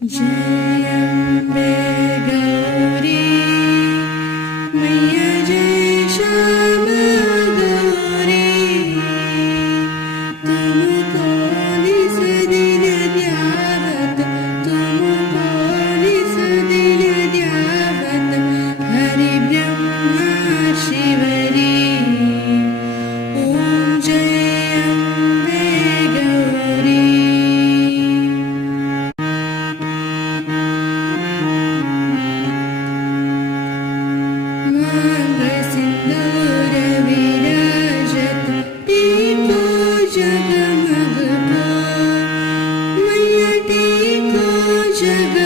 जयम्बे गौरी मैया जय श्यामा गौरी तुमको निस दिन ध्यावत तुमको निस दिन ध्यावत हरि ब्रह्मा शिवरी ॐ जयम्बे गौरी सिंदूर विराजत टीको जगमग को मैया टीको जग